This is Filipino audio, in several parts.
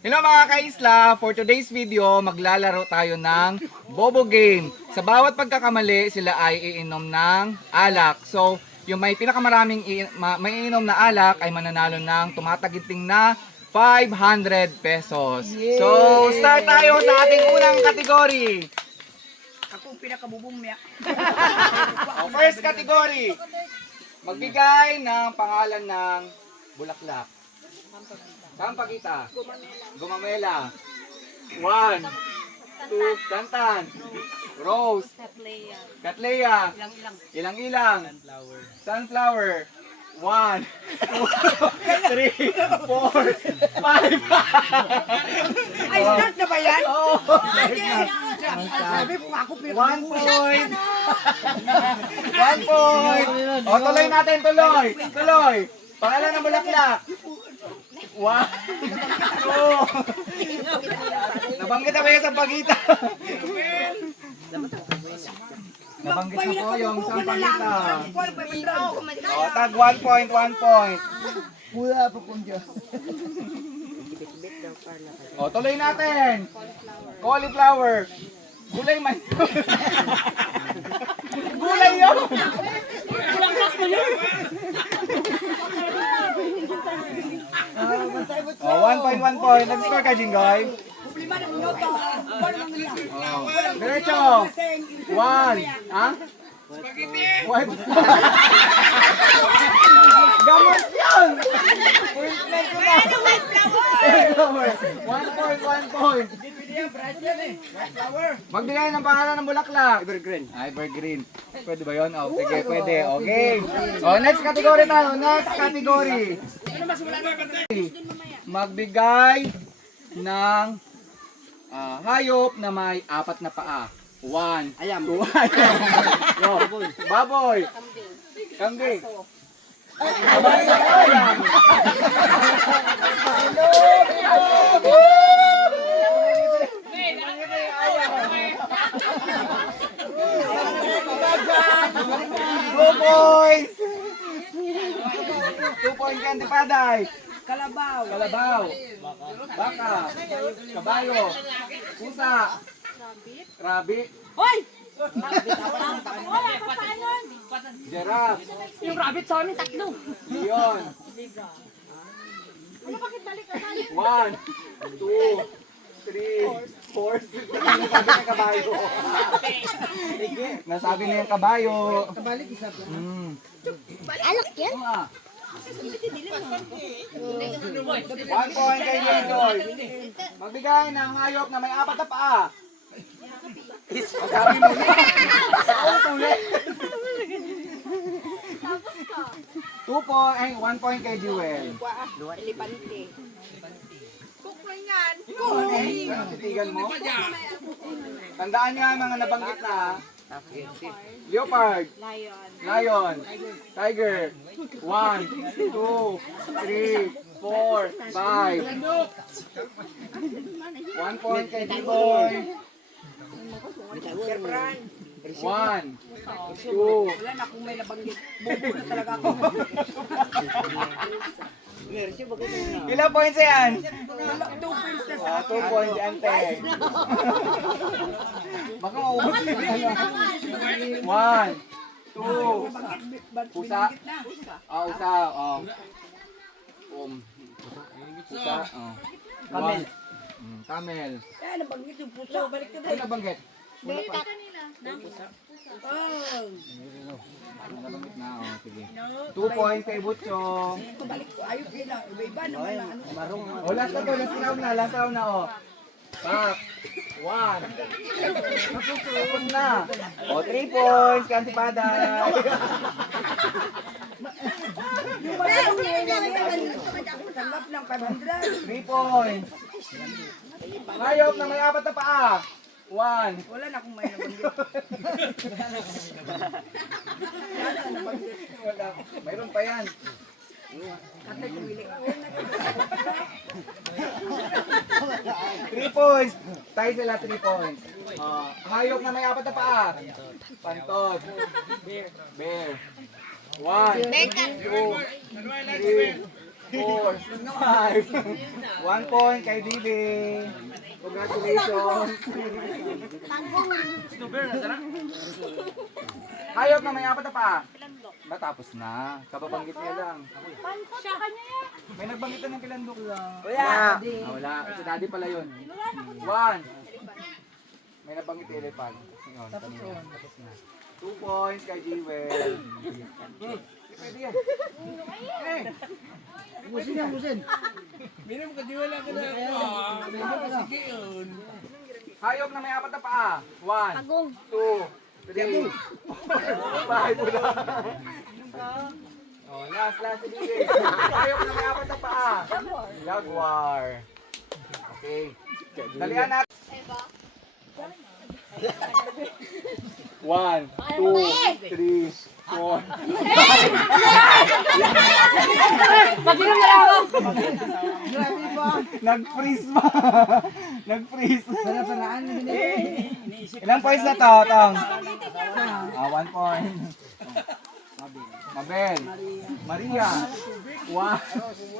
Hello mga kaisla! For today's video, maglalaro tayo ng Bobo Game. Sa bawat pagkakamali, sila ay iinom ng alak. So, yung may pinakamaraming maiinom na alak ay mananalo ng tumataginting na 500 pesos. So, start tayo sa ating unang kategory. Ako pinakabubumya. First category. Magbigay ng pangalan ng bulaklak. Sampagita. Gumamela. 1, 2, Tantan. Rose. Cattleya. Ilang-ilang. Sunflower. 1, 2, 3, 4, 5. Ay, start na ba yan? Oh, Sabi ko ako 1 point. 1 point. O, tuloy natin, tuloy. Tuloy. Pangalan ng bulaklak. 1, 2. Nabanggit na ba yung sampagita? Nabanggit na po yung sampagita. O, tag 1 point, 1 point. Wala pa kong Diyos. O, tuloy natin. Cauliflower. Gulay man. Gulay yun. O, 1 point, 1 point. Nag-score ka, Jinggoy? Problema ng minuto. Diretso. 1. Ha? What? Gamot yun! Point na ko na. 1 point, 1 point. Magbigay ng pangalan ng bulaklak. Evergreen. Evergreen. Pwede ba yun? Oh, sige, pwede. Okay. Oh, next category tayo. Next category. Magbigay ng hayop na may 4 na paa. 1, Ayam. 2, ayam. Baboy. Kambing. Ayam. Two points. 2 points Candy Paday. Kalabaw. Kalabaw. Baka. Kabayo. Pusa. Rabbit. Hoy! Giraffe. Yung rabbit sa amin, tatlo. Leon. 1, 2, 3, 4. Nasabi na yung kabayo. Nasabi na yung kabayo. Kabalik isa po. Alak yan? 1 point kay Joy. Magbigay ng hayop na may 4 na paa. Sabi mo na. Ulit. 2 point, ay 1 point kay Jewel. Elipante. Titigan mo. Tandaan niyo ang mga nabanggit na. Leopard. Lion. Tiger. 1, 2, 3, 4, 5. 1 point kay Diboy. 1, 2. Wala na kung may nabanggit. Bubo na talaga ako. Ilang points yan? 2 points na sa 2 points yan, te. Baka maubos na yan. 1, 2. Pusa. Usa. Pusa. Camel. Camel. Eh, nabanggit yung puso. Balik ka Ano doon. nabanggit? Benta kanila. Oh. Nabanggit na. Sige. 2 points kay Butcho. Balik ko. Ayok yun lang. Iba-iba naman na ano. Last na to. Last round na. Back. 1. Tapos na. 3 points. Kanti Paday. Tanggap ng 500. 3 points. Hayop na may 4 na paa. 1. Wala na kung may nabanggit. Wala. Mayroon pa yan. Katay kumili. 3 points. Tayo sila 3 points. Hayop na may 4 na paa. Pantod. Bear. 1, 2, 3, 4, 5. 1 point kay Bibi. Congratulations. Hayop na may apat na paa. Matapos na. Kababanggit niya lang. Siya kanya yan. May nagbanggit na ng pilandok lang. Wala. Wala. Si daddy pala yun. 1. May nabanggit na elephant. Yun, kanina. Tapos na. 2 points kay Jewel. Pwede yan. Eh. Musin yan, musin. Hayop na may apat na paa. 1, Agong. 2, 3, 4, 5. Wala. Oh, last si Bibi. Hayop na may apat na paa. Jaguar. Okay. Dalihan natin. 1, 2, 3, 4. Mag-inom na lang ako. Nag-freeze pa. Nag-freeze. Ilang points na to, Tong? 1 point. Mabel. Maria.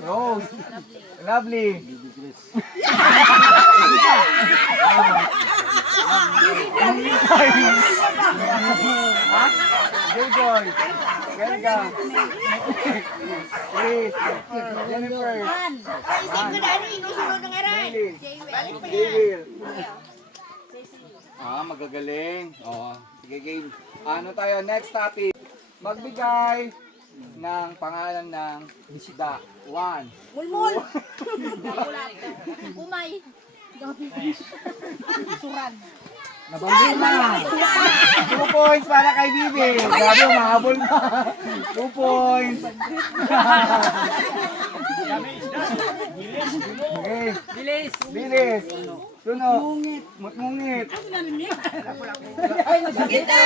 Rose. Lovely. Ha? J-Boy. Ganga. Chris. Jennifer. Isip ko na ano inusunod ng aray. David. Magagaling. Sige game. Ano tayo? Next topic. Magbigay ng pangalan ng isda. 1. Mulmul. Umay. Nabanggit na. 2 points para kay Bibi. Grabe, mahabol na. 2 points. Okay. Bilis. Sunog. Mungit. Ay, nasakit na.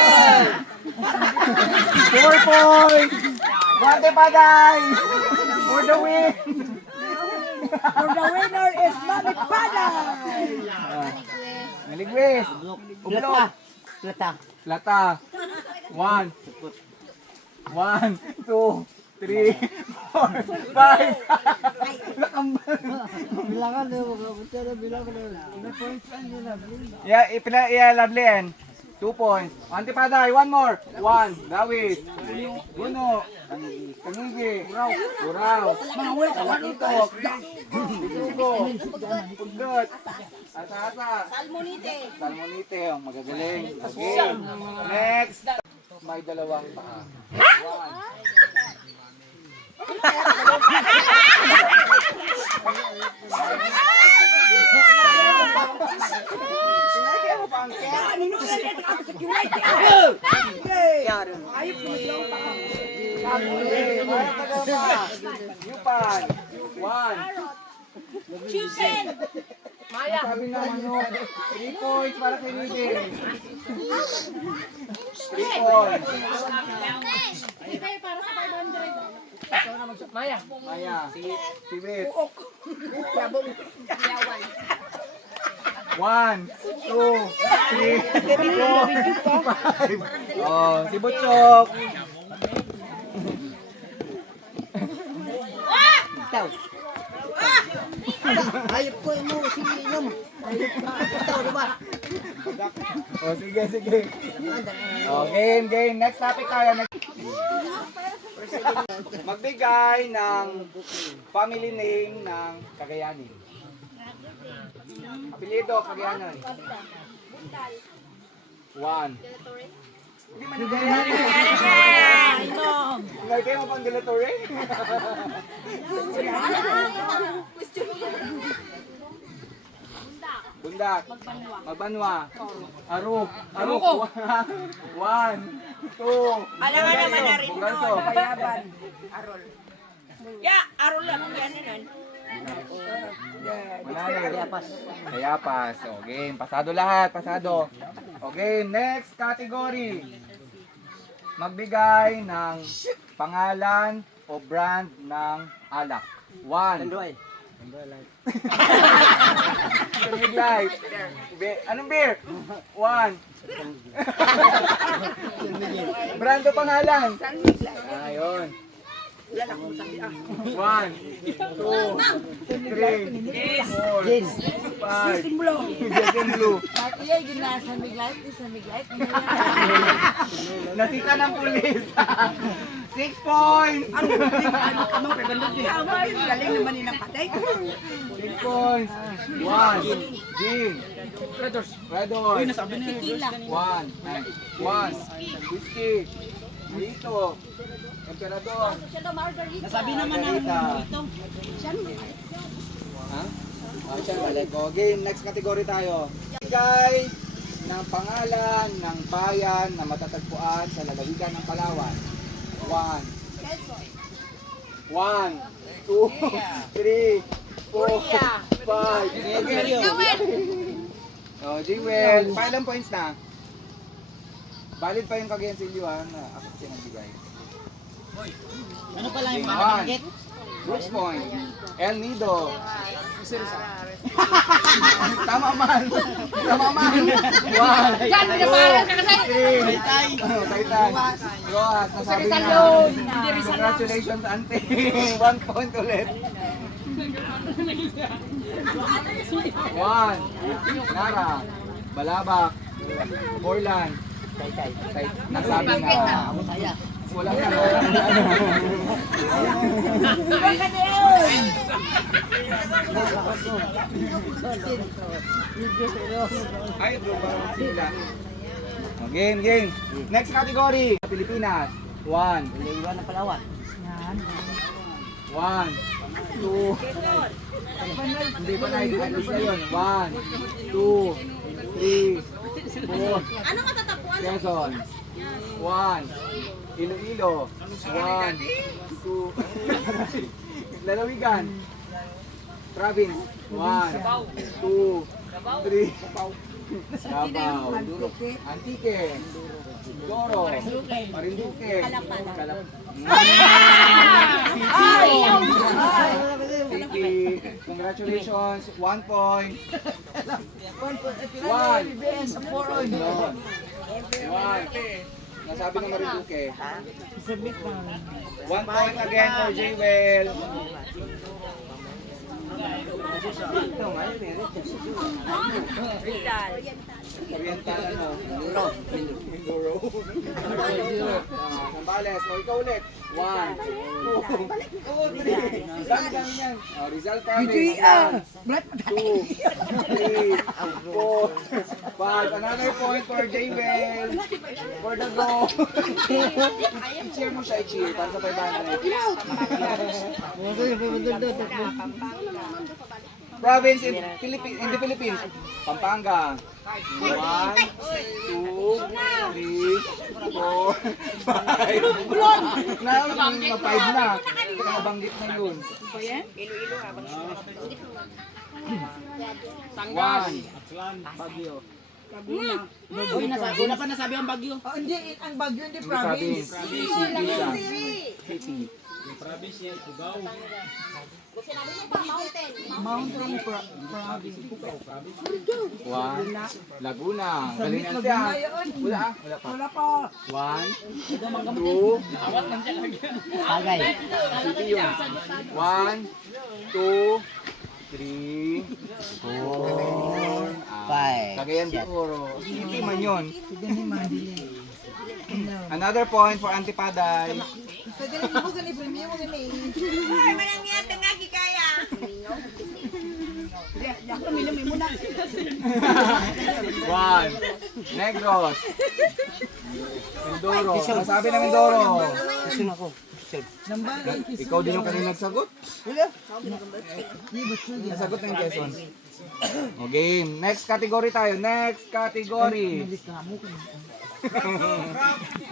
4 points. Guante Paday. For the win. For the winner is Mami Pada. Naligwis. Ublok. Lata. 1. 1, 2, 3, 4, 5. Lakambal. Bilangan na, bilangan na. Lovely. 2 points. Antipaday, 1 more. 1. Dawid. Guno. Tanigi. Uraw. Talakitok. Bitugo. Pugdot. Asa-asa. Salmonite. Ang magagaling. Okay. Next. May dalawang paa. 1. Yupan. 1. Chicken. Sabi naman yun. 3 points para kay Miguel. 3 points. Bigay para sa 500. Maya. Si Beth. 1, 2, 3, 4, 5. Oh, si Butchok. Hayop ko mo, sige inom. Hayop ka, ito, diba? Oh, sige. Oh, game. Next topic tayo. Magbigay ng family name ng Cagayanin. Apelyido, Cagayanan. 1. Hindi man Cagayanin. Hindi kayo mo pang dilatory? Bundak. Magbanwa. Aruk. 1, 2. Alam nga naman na rin Buganso. Kayaban. Arol. Arol lang yan yan. Kayapas. O, game. Pasado lahat. Okay, next category. Magbigay ng pangalan o brand ng alak. 1. Big Light. Anong beer? 1. Brand o pangalan? Ayun. Wala na akong sabi. 1, 2, 3, 4, 5. Simulo. Jason Blue. Iya, ginasa miglight, isa miglight. Nasita ng pulis. 6 points. Ano, pagandot niya. Galing naman nilang patay. 6 points. 1. Jean. Redor. Tequila. 1. 1. Whiskey. Dito. Emperador. Nasabi naman ng ito. Ha? Siya balik ko. Game, next category tayo. Guys, ng pangalan ng bayan na matatagpuan sa lalawigan ng Palawan. 1, 2, 3, 4, 5. Oh, Jewel. Pailang points na? Valid pa yung Cagayan Silio ha, na ako kasi nagbigay. Ano pala yung mga 1. nabanggit? Brooks Point. El Nido. Tama man. Tama man. 1. Yan, pinaparal ka kasi. Taytay. Taytay. Roas. Nasabi na. Congratulations, auntie. 1 point ulit. 1. Nara. Balabak. Borland. Taytay. Nasabi na. Wala ka na. Ay, ba sila? Oh, game, game. Next category. Sa Pilipinas. 1. Iwan ng Palawan. 1, 2. Hindi pa na, hindi pa yun. 1, 2, 3, 4. Ano matatapuan? Quezon. 1. Iloilo. 1, 2. Lalawigan. Province. 1, 2, 3. Davao. Antique. Doro. Marinduque. City. Congratulations. 1 point. 1. 1. Nasabi ng Marinduque. 1 point again for Jewel. Oriental ano? Mindoro. Sambales. O ikaw ulit. 1, 2, 3. Dami yan. O, Rizal Province. 1, 2, 3, 4, 5. Another point for Jewel. For the go. I-cheer mo siya, i-cheer. Para sa 500. Province in the Philippines. Pampanga. 1, 2, 3, 4, 5. Nabanggit na. Nabanggit na yun. 1. Baguio. Uy, wala pa nasabi ang Bagyo. Hindi, ang Bagyo hindi Province. City. Mountain Province. 1. Laguna. Galing na siya. Wala ah. Wala pa. Wala pa. 1, 2. Bagay. City yun. 1, 2, 3, 4, 5. Cagayan de Oro. City man yun. Another point for Antipaday. Ay, manang yan, tangagi kaya. Ako minumi muna. 1. Negros. Mindoro. Nasabi na Mindoro. Gusto ako. Ikaw din yung kanina nagsagot? Nasagot na yung Quezon. O game. Next category tayo. Next category.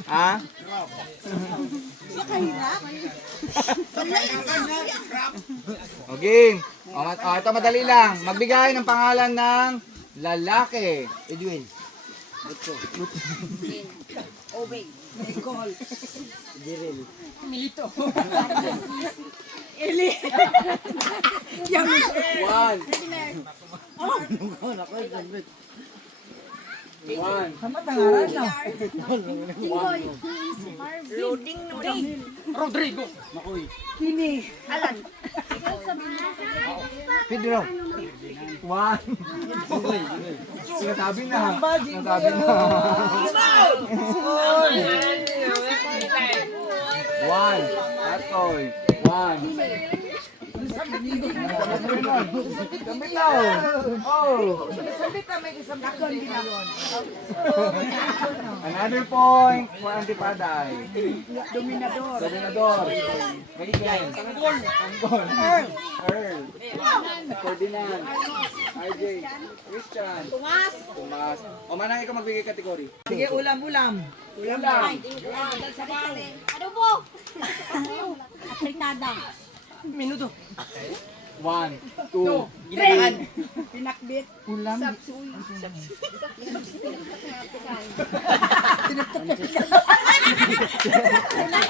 Ha? O game. O, ito madali lang. Magbigay ng pangalan ng lalaki. Edwin. Obey. Nicole. Diril. Milito. Eli. Yang. 1. One. Loading naman. Rodrigo. Alan. Pedro. One. Sinasabi na. Sinasabi na. One. Atoy. One. Kami na. Oh. Another point for Antipaday. Dominador. Dominador. Galigan. Tanggol. Earl. Ferdinand. RJ. Christian. Tomas. O manang ikaw magbigay kategory. Sige, ulam. Ulam. Ano po? Apritada. Minuto. 1, 2, Pinakbit. ulam.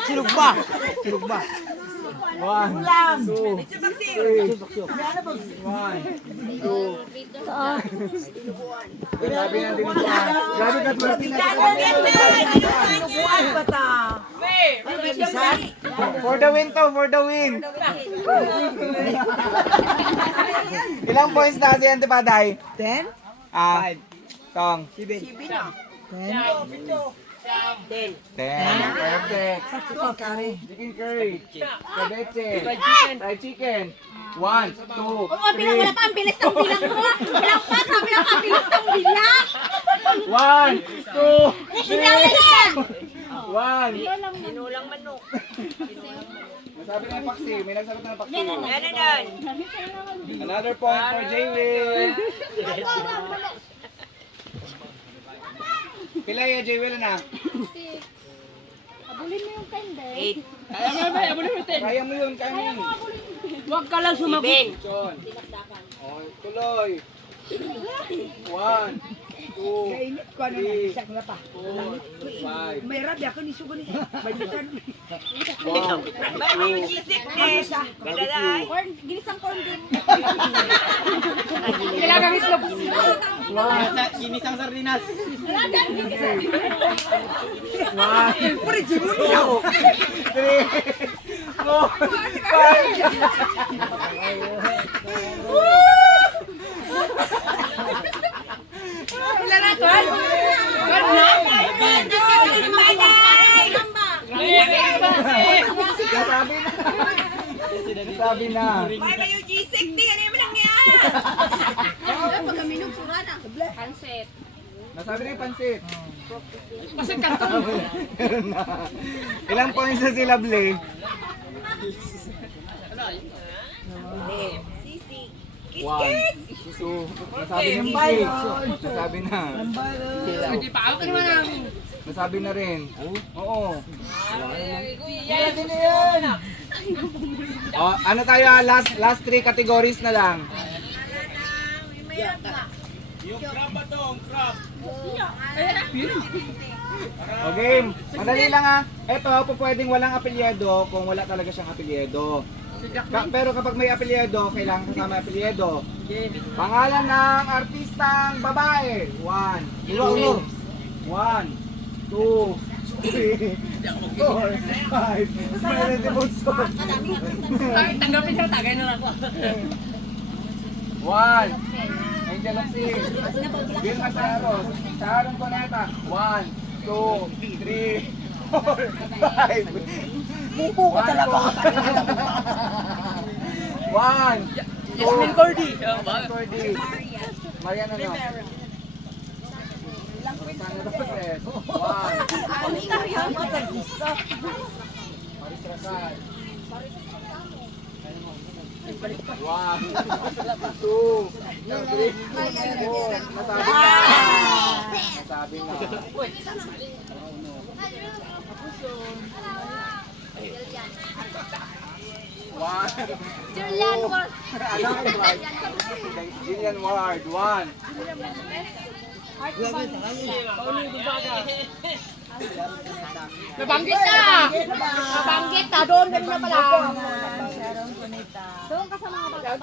Silugba. 1, 2, 3, 1, 2. Grabe na din ito. Grabe ka, Martina. Buwan ba ta? For the win to, for the win. Ilang points na si Antipaday? 10? Tong. 7 na. 10. Perfect. Chicken curry. Cabeche. Fried chicken. 1, 2, 3. Wala pa ang bilis ng bilang mo. Bilang pa, sabi lang ang bilis ng bilang. 1, 2, 3. 1. Inulang manok. Nasabi na yung paksi. May nagsabi na ng paksi. Ano doon? Another point for Jaywil. Pila ya Jaywil na? Abulin mo yung tender. 8. Kaya mo yun, kaya mo yun. Huwag ka lang sumagot. John. Okay, tuloy. 1, 2, Kainit ko ano na. Isa ko na pa. 4, 5, May rabi ako ni Sugo ni. May bitan. 1, May chisik din. Gadalay. Corn, ginisang corn beef. Kailangan itlog. Inisang sardinas. 1, Puri, jimon niya. 3, 4, 5. Ilan na to? Corn na? Sabi na. May ba yung gisik? Di ka naman lang niya. Pagkaminog, sura na. Pansit. Nasabi na yung pansit. Kasi kanton. Meron na. Ilang points na sila, Blay? Sisi. 1, 2, nasabi na yung Blay. Nasabi na. Hindi pa ako naman ang... Nasabi na rin. Oo. Oh, ano tayo, last 3 categories na lang. O game, madali lang ha. Ito, po pwedeng walang apelyido kung wala talaga siyang apelyido. Pero kapag may apelyido, kailangan kasama apelyido. Pangalan ng artistang babae. 1, 2, 2, 3, 4, 5. Meron si Bunso. Tanggapin siya, tagay na lang ako. 1. Angel of Sin. Vilma Saros. Sharon Coneta. 1, 2, 3, 4, 5. Mupo ka talaga. 1, 2, Yasmin Cordy. Cordy. Mariana no. Sana Roses. 1. Maris Rasal. 1, 2, 3, 4. Nasabi na. Julian Ward. Jillian Ward. 1. Nabanggit na! Nabanggit na! Doon na pala! Doon ka sa mga bata.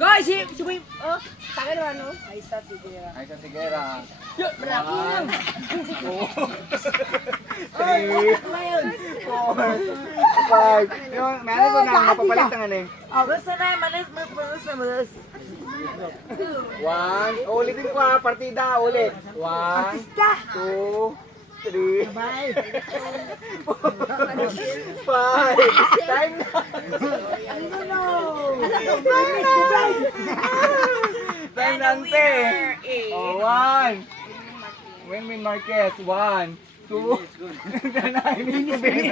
Guys, si oh, tagal ano? Ay, sa tigera. Ay, sa sigera. Malaki lang. 3, 4, 5. Yung, may ano ko na, mapapalit ng ano eh. Basta na, malas. 1, ulitin ko ha, partida, ulit. 1, 2, 3, 5. Time na. Time na ante. Oh, 1. Win Marquez. 1, 2. Nainis ko din.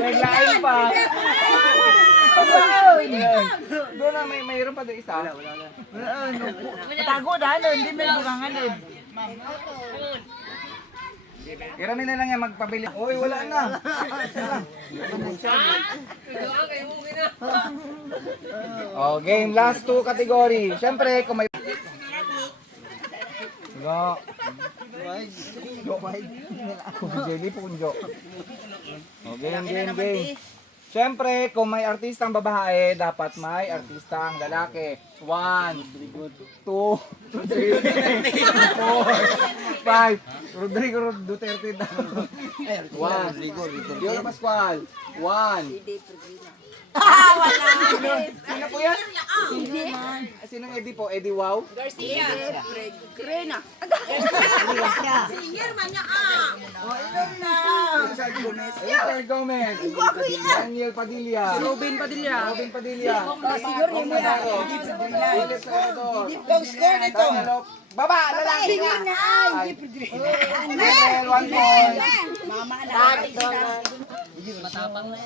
Naglain pa. Doon na, mayroon pa doon isa. Wala. Tago na, hindi may bukangan eh. Iramin na lang yan, magpabili. Uy, wala na. Oh, game. Last 2 category. Siyempre, kung may... Go. Jelly punjo. Oh, game. Siyempre, kung may artistang babae, dapat may artistang lalaki. 1, 2, 3, 4, 5. Rodrigo Duterte daw. 1. Diego Pascual. 1. Sino po yan? Sinong Eddie po? Eddie Wow? Krena. Singer man niya Esther Gomez. Daniel Padilla. Robin Padilla. Robin Padilla. Siguro ni Mira. Philip Salvador. Ang score nito. Baba! Lalaki nga! Daniel, 1 point.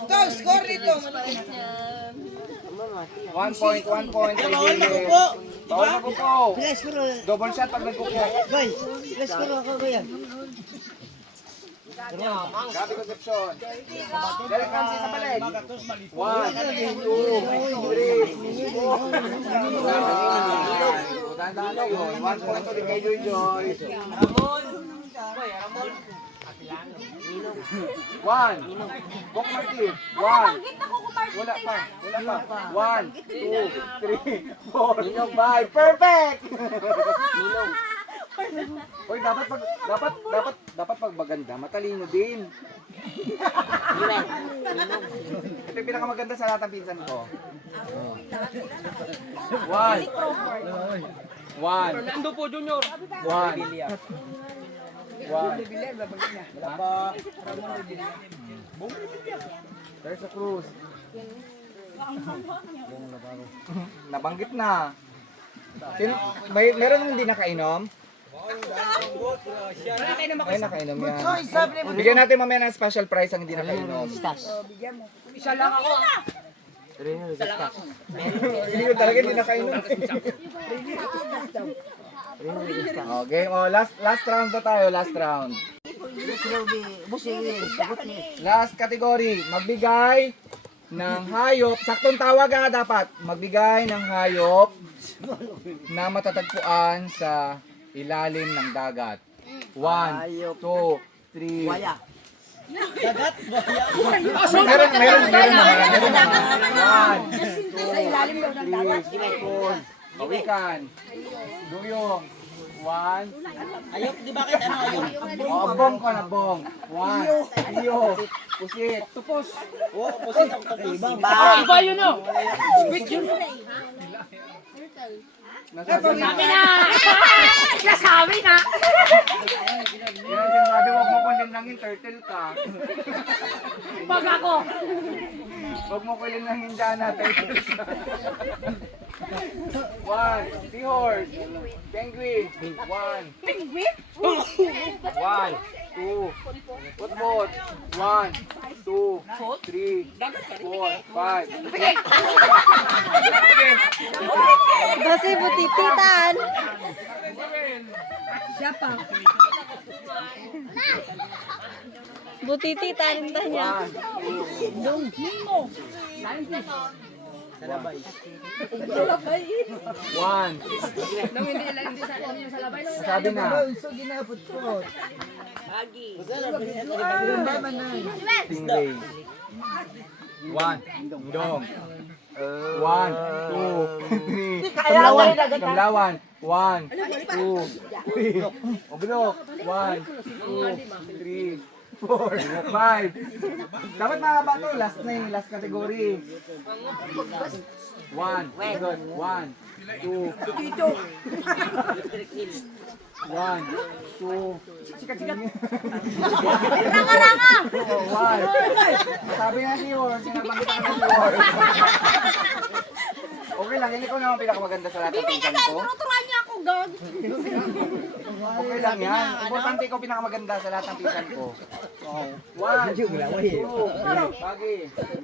Ito, score nito. 1 point. Bawal magkupo. Bawal magkupo. Bilas ko rin. Double shot pag nagkupo. Boy, bilas ko rin ako kuya. Gabi Concepcion. Derek Ramsey sa balik. 1, 2, 3, 4. Tandaan na yun. 1 point ulit kay Joy Joy. 1. Bok Martin. 1. Wala pa. 1, 2, 3, 4, 5. Perfect! Hoy, dapat pag maganda, matalino din. Ito yung pinakamaganda sa lahat ng pinsan ko. 1. Fernando po, Junior. 1. Teresa Cruz. Nabanggit na. Meron hindi nakainom? Ay, nakainom yan. Bigyan natin mamaya ng special prize ang hindi nakainom. Isa lang ako. Hindi ko talaga hindi nakainom. Okay, last round na tayo, last round. Last category, magbigay ng hayop. Saktong tawag ha, dapat. Magbigay ng hayop na matatagpuan sa ilalim ng dagat. 1, 2, 3. Waya. Meron na. 1, 2, Sa ilalim daw ng dagat. 3, 4. Bawikan. Duyong. 1. Ayok, di ba kahit ano ayok? Bong ka na, bong. 1. Iyo. Pusit. Tupos. Oo, pusit ako tapos. Iba yun o. Squid yun. Nasabi na! Nasabi na! Yan, sinasabi, huwag mo kulinangin, turtle ka. Pag ako! Huwag mo kulinangin dyan na, turtle ka. 1. Seahorse. Penguin. 1. Penguin? 1, 2, putbot. 1, 2, 3, 4, 5. Basi butititan. Siya pa. Butititan niya. 1, 2, One. Sabi na. Stingray. One. Dong. One, two, three. Kamlawan. One, two, three. Obrok. One, two, three, four, five. Dapat mahaba to. Last na yung last category. One. Good. One, two. One, two. Ranga-ranga! One. Sabi nga si War, sinabanggit ka na si War. Okay lang, hindi ko naman pinakamaganda sa lahat ng Bibi ka pinsan dahil ko. turuturan niya ako, gag. Okay lang yan. Importante ko pinakamaganda sa lahat ng pinsan ko. One, two, pagi.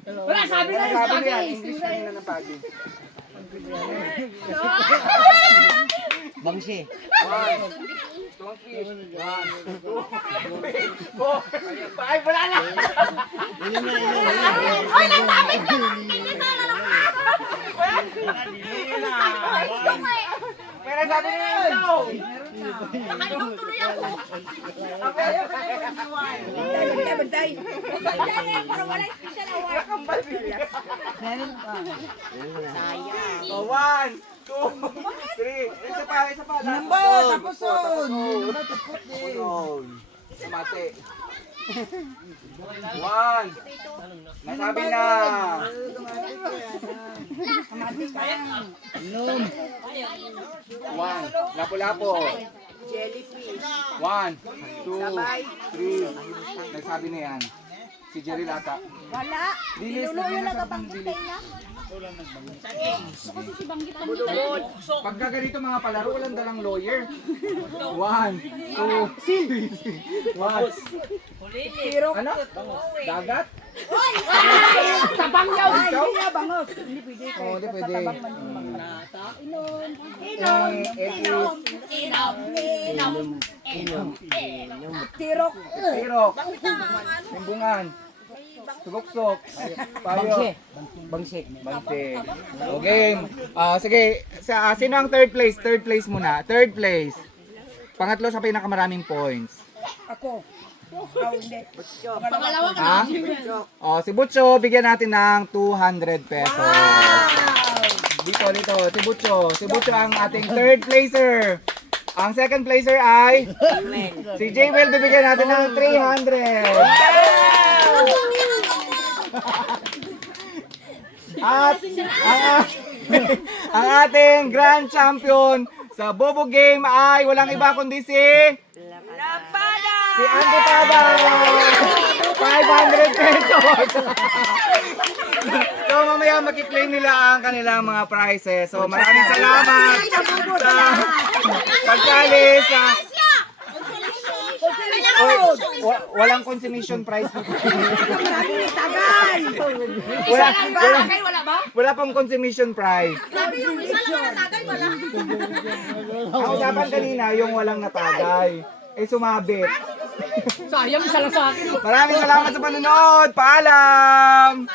Wala, sabi na Sabi niya, English kanina ng pagi. Bangsi. One, stonefish. One, two, three, four, five. Wala na! Ay, nasabi ka! Kinisan na lang Pero sabi niya yun daw! Nakainom tuloy ako. Bantay. Pero wala yung special award. Oh, one, two, three. Isa pa. Tapuson. Mate. One. Nasabi na. One. Lapo-lapo. Jellyfish. One, two, three. Nagsabi na yan. Si Jerry Lata. Wala. Dilis na Tinuloy dilis na sa nabanggit pangbilis. niya. Kasi si Banggit ang Pagka ganito mga palaro, walang dalang lawyer. One, two, three. One. Ano? Dagat? Tabang daw. Ikaw? Hindi na bangos. Hindi pwede. Oo, di pwede. Tirok. Tirok. Timbungan. Sugoksok. Payo. Bangsi. Bante. Okay. Sige. Sino ang third place? Third place muna. Third place. Pangatlo sa pinakamaraming points. Ako. Hindi. Pangalawa ka Ha? Si Butcho, bigyan natin ng 200 pesos. Dito. Si Butcho. Si Butcho ang ating third placer. Ang second placer ay si J-Will, bibigyan natin ng 300. At ang ating grand champion sa Bobo Game ay walang iba kundi si Auntie Pada! 500 pesos! So mamaya makiklaim nila ang kanilang mga prizes. So maraming salamat sa pagsali sa... Walang consummation prize. Wala pang consummation prize. Sabi yung isa lang natagay, wala. Ang usapan kanina yung walang natagay. Sumabit. Sayang, isa lang sa akin. Maraming salamat sa panonood. Paalam!